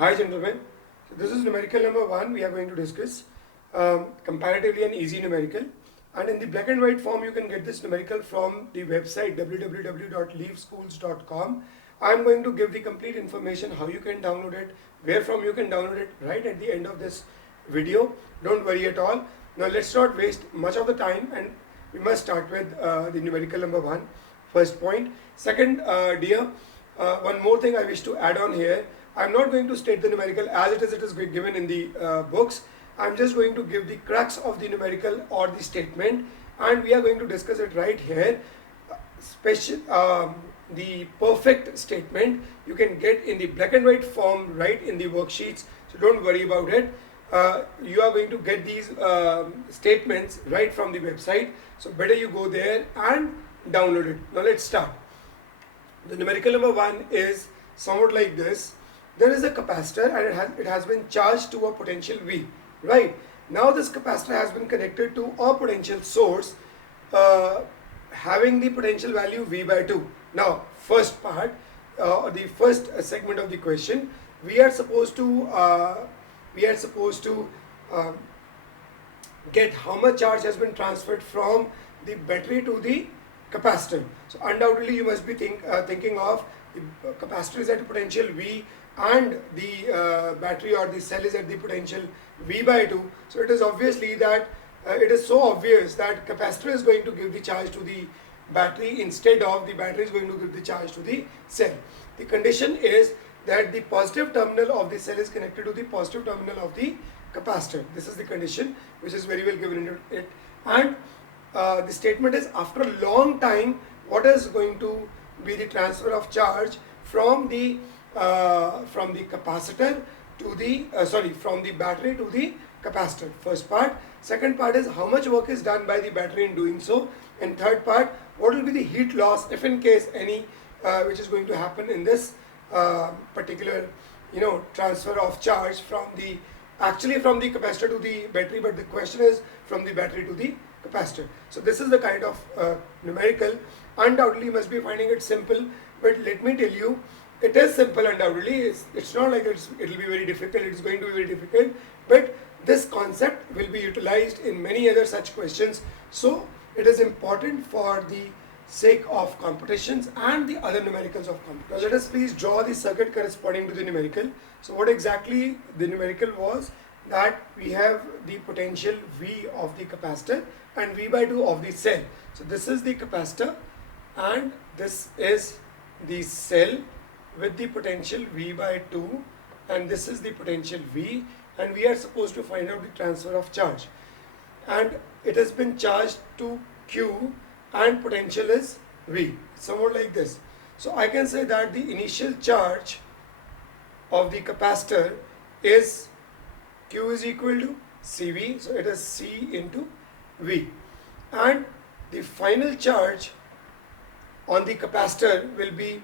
Hi gentlemen, so this is numerical number 1 we are going to discuss comparatively an easy numerical, and in the black and white form you can get this numerical from the website www.leaveschools.com. I am going to give the complete information how you can download it, where from you can download it right at the end of this video. Don't worry at all. Now let's not waste much of the time and we must start with the numerical number 1, first point. Second, one more thing I wish to add on here. I'm not going to state the numerical as it is given in the books. I'm just going to give the crux of the numerical or the statement, and we are going to discuss it right here. The perfect statement you can get in the black and white form right in the worksheets, so don't worry about it. You are going to get these statements right from the website, so better you go there and download it. Now let's start. The numerical number 1 is somewhat like this. There is a capacitor and it has been charged to a potential V, right? Now this capacitor has been connected to a potential source having the potential value V by 2. Now first part, the first segment of the question, we are supposed to get how much charge has been transferred from the battery to the capacitor. So undoubtedly you must be thinking of the capacitor is at a potential V and the battery or the cell is at the potential V by 2. So it is obviously that it is so obvious that capacitor is going to give the charge to the battery instead of the battery is going to give the charge to the cell. The condition is that the positive terminal of the cell is connected to the positive terminal of the capacitor. This is the condition which is very well given in it. And the statement is, after a long time, what is going to be the transfer of charge from the capacitor to the from the battery to the capacitor. First part. Second part is how much work is done by the battery in doing so, and third part, what will be the heat loss if in case any which is going to happen in this particular transfer of charge from the capacitor to the battery, but the question is from the battery to the capacitor. So this is the kind of numerical. Undoubtedly you must be finding it simple, but let me tell you, it is simple. Undoubtedly it's not like it will be very difficult. It's going to be very difficult, but this concept will be utilized in many other such questions, so it is important for the sake of computations and the other numericals of computation. Now let us please draw the circuit corresponding to the numerical. So what exactly the numerical was, that we have the potential V of the capacitor and V by 2 of the cell. So this is the capacitor and this is the cell with the potential V by 2, and this is the potential V, and we are supposed to find out the transfer of charge, and it has been charged to Q and potential is V, somewhat like this. So I can say that the initial charge of the capacitor is Q is equal to CV, so it is C into V, and the final charge on the capacitor will be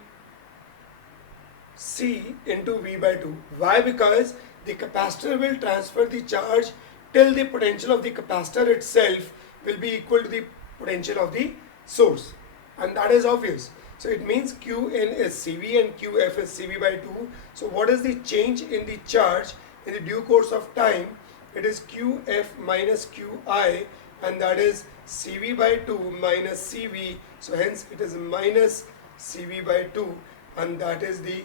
C into V by 2. Why? Because the capacitor will transfer the charge till the potential of the capacitor itself will be equal to the potential of the source, and that is obvious. So it means Qn is Cv and Qf is Cv by 2. So what is the change in the charge in the due course of time? It is Qf minus Qi, and that is Cv by 2 minus Cv. So hence it is minus Cv by 2, and that is the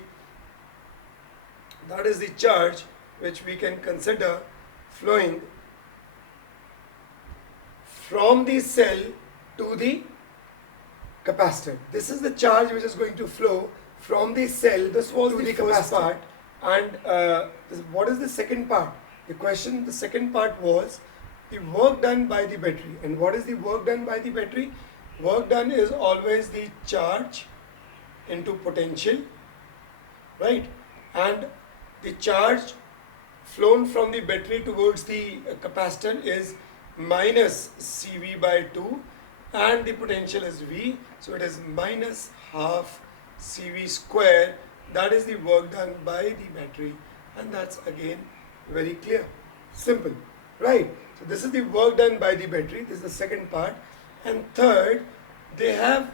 charge which we can consider flowing from the cell to the capacitor. This is the charge which is going to flow from the cell. This was the first part. And what is the second part? The second part was the work done by the battery. And what is the work done by the battery? Work done is always the charge into potential, right? And the charge flown from the battery towards the capacitor is minus Cv by 2, and the potential is V, so it is minus half Cv square. That is the work done by the battery, and that's again very clear, simple, right? So this is the work done by the battery. This is the second part. And third, they have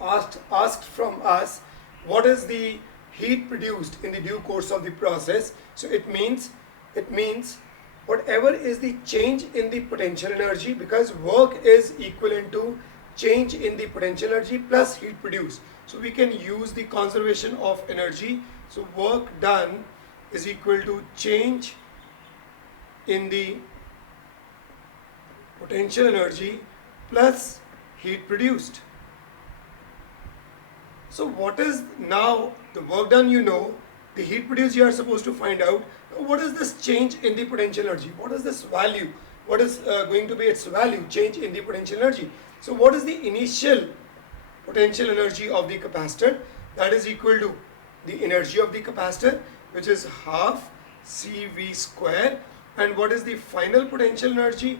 asked from us what is the heat produced in the due course of the process. So it means whatever is the change in the potential energy, because work is equivalent to change in the potential energy plus heat produced. So we can use the conservation of energy. So work done is equal to change in the potential energy plus heat produced. So what is now the work done, you know, the heat produced you are supposed to find out. What is this change in the potential energy? What is this value? What is going to be its value, change in the potential energy? So what is the initial potential energy of the capacitor? That is equal to the energy of the capacitor, which is half CV square. And what is the final potential energy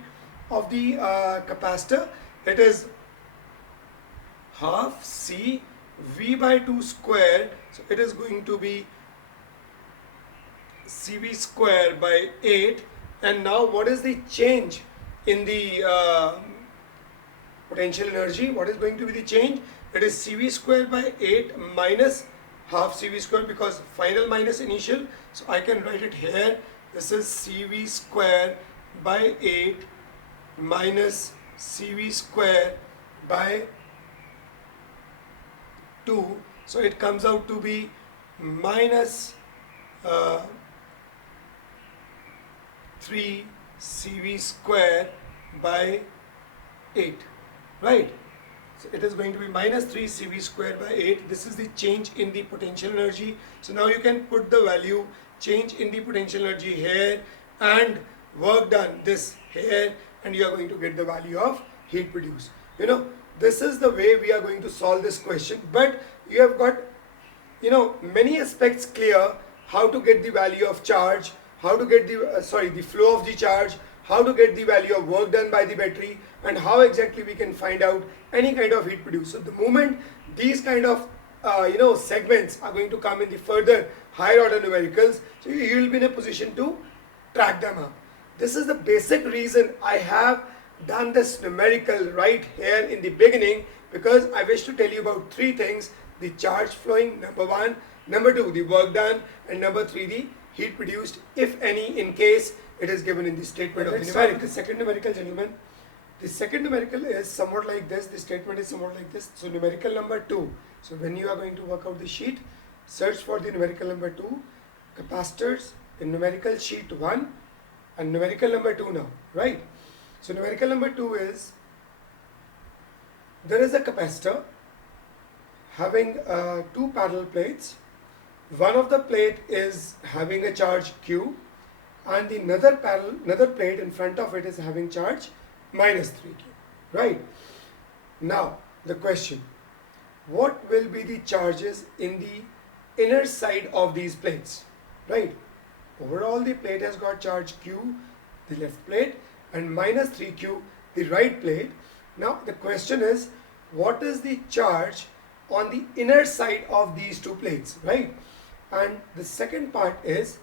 of the capacitor? It is half C V by 2 square. So it is going to be CV square by 8. And now what is the change in the potential energy? What is going to be the change? It is CV square by 8 minus half CV square, because final minus initial. So I can write it here. This is CV square by 8 minus CV square by 2. So it comes out to be minus 3 CV square by 8, right? So it is going to be minus 3 CV square by 8. This is the change in the potential energy. So now you can put the value change in the potential energy here and work done this here, and you are going to get the value of heat produced. You know, this is the way we are going to solve this question, but you have got, you know, many aspects clear: how to get the value of charge, how to get the the flow of the charge, how to get the value of work done by the battery, and how exactly we can find out any kind of heat produced. So the moment these kind of segments are going to come in the further higher order numericals, so you will be in a position to track them up. This is the basic reason I have done this numerical right here in the beginning, because I wish to tell you about three things: the charge flowing, number one; number two, the work done; and number three, the heat produced, if any, in case it is given in the statement of the numerical. The second numerical, gentlemen. The second numerical is somewhat like this. The statement is somewhat like this. So numerical number 2. So when you are going to work out the sheet, search for the numerical number 2, capacitors in numerical sheet 1 and numerical number 2 now, right? So numerical number 2 is, there is a capacitor having two parallel plates. One of the plate is having a charge Q, and the another plate in front of it is having charge minus 3Q, right? Now the question, what will be the charges in the inner side of these plates, right? Overall the plate has got charge Q, the left plate, and minus 3Q, the right plate. Now the question is, what is the charge on the inner side of these two plates, right? And the second part is,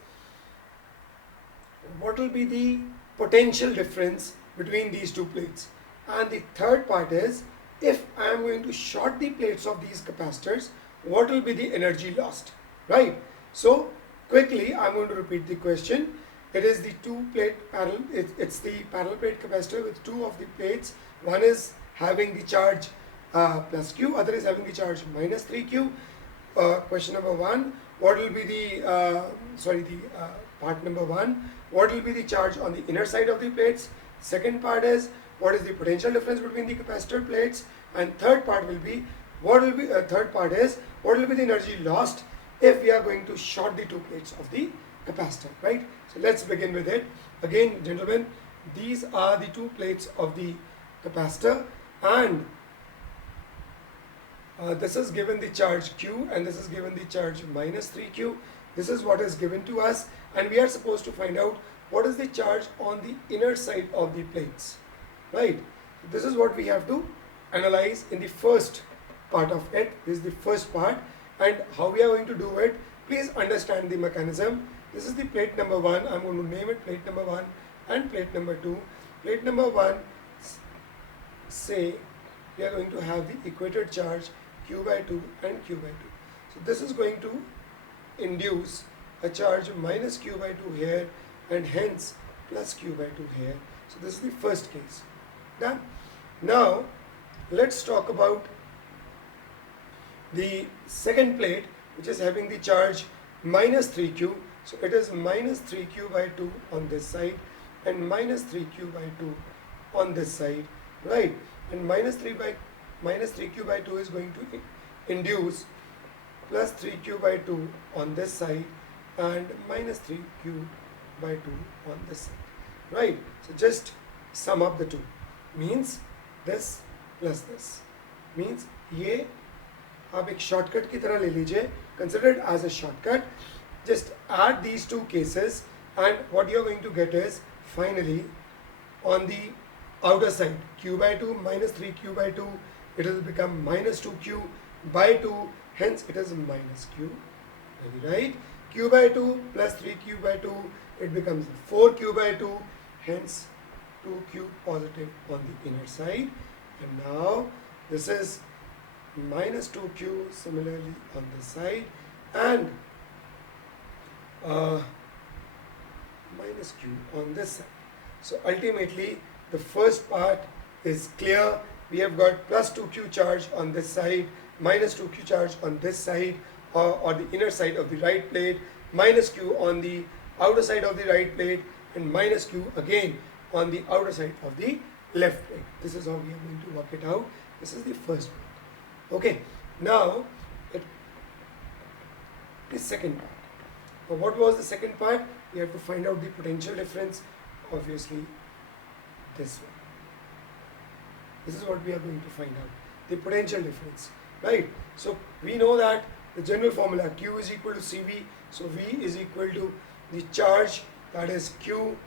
what will be the potential difference between these two plates? And the third part is, if I am going to short the plates of these capacitors, what will be the energy lost, right? So quickly I am going to repeat the question. It is the two plate parallel, it's the parallel plate capacitor with two of the plates. One is having the charge plus Q, other is having the charge minus 3Q. Question number 1, what will be the part number 1, what will be the charge on the inner side of the plates? Second part is, what is the potential difference between the capacitor plates? And third part will be, what will be the energy lost if we are going to short the two plates of the capacitor, right? So let's begin with it. Again, gentlemen, these are the two plates of the capacitor, and this is given the charge Q and this is given the charge minus 3Q. This is what is given to us, and we are supposed to find out what is the charge on the inner side of the plates, right? This is what we have to analyze in the first part of it. This is the first part, and how we are going to do it, please understand the mechanism. This is the plate number 1. I'm going to name it plate number 1 and plate number 2. Plate number 1, say we are going to have the equated charge Q by 2 and Q by 2. So this is going to induce a charge minus q by 2 here and hence plus q by 2 here. So this is the first case. Done. Now let's talk about the second plate, which is having the charge minus 3q. So it is minus 3q by 2 on this side and minus 3q by 2 on this side, right? And minus 3q by 2 is going to induce plus 3q by 2 on this side and minus 3q by 2 on this side, right? So just sum up the two, means this plus this, means ये आप एक shortcut की तरह ले लीजिए, consider it as a shortcut. Just add these two cases and what you are going to get is finally on the outer side q by 2 minus 3q by 2, it will become minus 2q by 2, hence it is minus q, right? Q by 2 plus 3q by 2, it becomes 4q by 2, hence 2q positive on the inner side. And now this is minus 2q similarly on this side and minus q on this side. So ultimately the first part is clear. We have got plus 2q charge on this side, minus 2q charge on this side or the inner side of the right plate, minus q on the outer side of the right plate and minus q again on the outer side of the left plate. This is how we are going to work it out. This is the first part. Okay, now the second part. Now what was the second part? We have to find out the potential difference, obviously this one. This is what we are going to find out, the potential difference, right? So we know that the general formula Q is equal to CV, so V is equal to the charge, that is Q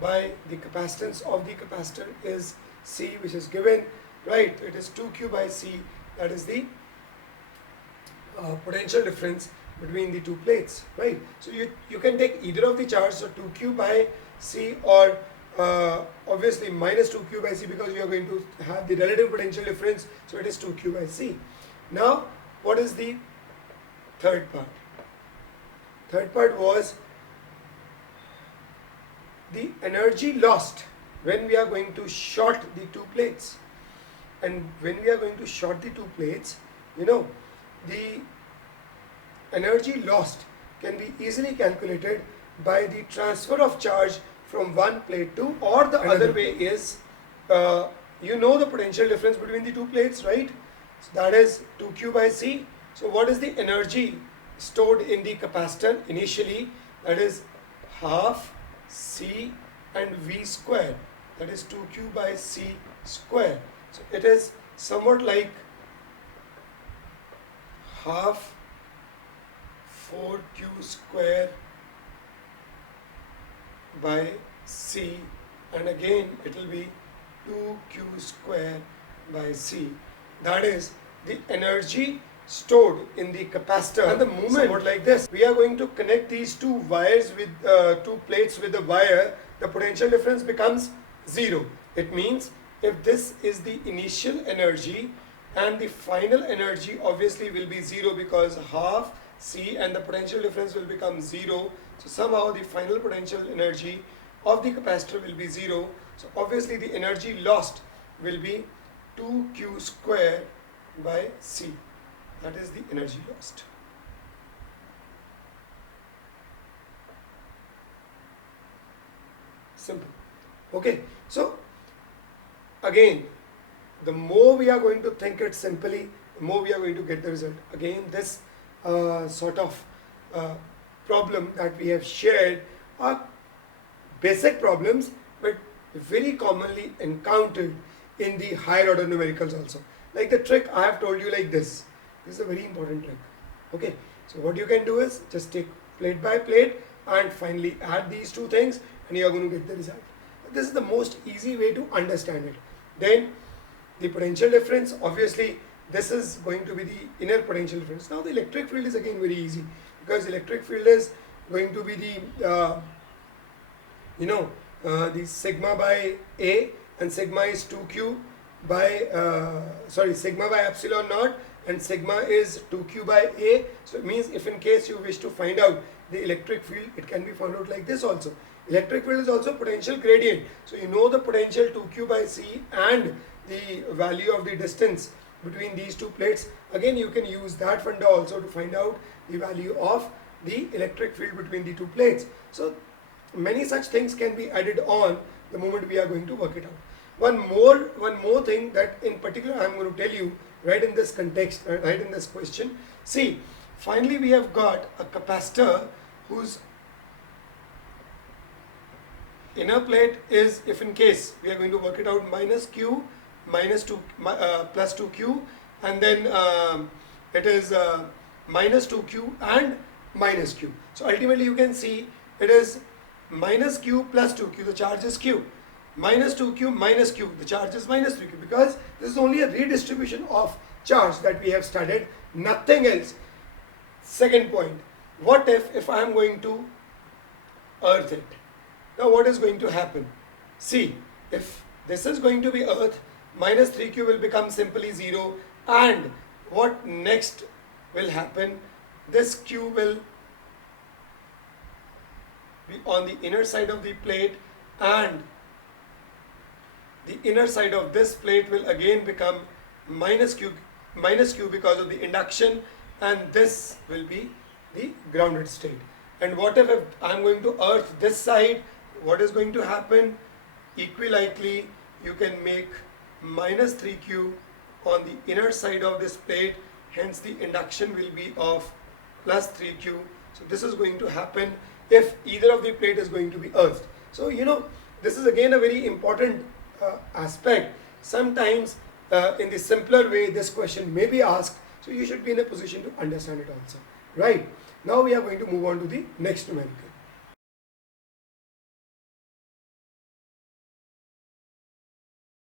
by the capacitance of the capacitor is C, which is given, right? It is 2Q by C, that is the potential difference between the two plates, right? So you can take either of the charge, so 2Q by C or obviously minus 2Q by C, because you are going to have the relative potential difference, so it is 2Q by C. Now what is the third part? Third part was the energy lost when we are going to short the two plates. And when we are going to short the two plates, you know, the energy lost can be easily calculated by the transfer of charge from one plate to, or the other way is, you know the potential difference between the two plates, right? So that is 2Q by C. So what is the energy stored in the capacitor initially? That is half C and V square, that is 2Q by C square. So it is somewhat like half 4Q square by C, and again it will be 2Q square by C. That is the energy stored in the capacitor. And the movement like this, we are going to connect these two wires with two plates with a wire, the potential difference becomes 0. It means if this is the initial energy and the final energy obviously will be 0, because half C and the potential difference will become 0. So somehow the final potential energy of the capacitor will be 0. So obviously the energy lost will be 2Q square by C. That is the energy lost. Simple. Okay, so again, the more we are going to think it simply, the more we are going to get the result. Again, this sort of problem that we have shared are basic problems, but very commonly encountered in the higher order numericals also. Like the trick I have told you like this. This is a very important trick. Okay, so what you can do is just take plate by plate and finally add these two things and you are going to get the result. This is the most easy way to understand it. Then the potential difference, obviously this is going to be the inner potential difference. Now the electric field is again very easy, because electric field is going to be the the sigma by A, and sigma is 2Q by sigma by epsilon naught, and sigma is 2q by A. So it means if in case you wish to find out the electric field, it can be found out like this also. Electric field is also potential gradient. So you know the potential 2q by C and the value of the distance between these two plates. Again, you can use that funda also to find out the value of the electric field between the two plates. So many such things can be added on the moment we are going to work it out. One more thing that in particular I am going to tell you right in this context, right in this question. See, finally we have got a capacitor whose inner plate is, if in case we are going to work it out, minus q minus 2 plus 2q, and then it is minus 2q and minus q. So ultimately you can see it is minus q plus 2q, the charge is q, minus 2q minus q, the charge is minus 3q, because this is only a redistribution of charge that we have studied, nothing else. Second point, what if I am going to earth it? Now what is going to happen? See, if this is going to be earth, minus 3q will become simply 0, and what next will happen? This q will be on the inner side of the plate, and the inner side of this plate will again become minus q because of the induction, and this will be the grounded state. And what if I am going to earth this side? What is going to happen? Equilikely, you can make minus 3q on the inner side of this plate, hence the induction will be of plus 3q. So this is going to happen if either of the plate is going to be earthed. So you know, this is again a very important aspect. Sometimes in the simpler way this question may be asked, so you should be in a position to understand it also. Right, now we are going to move on to the next numerical.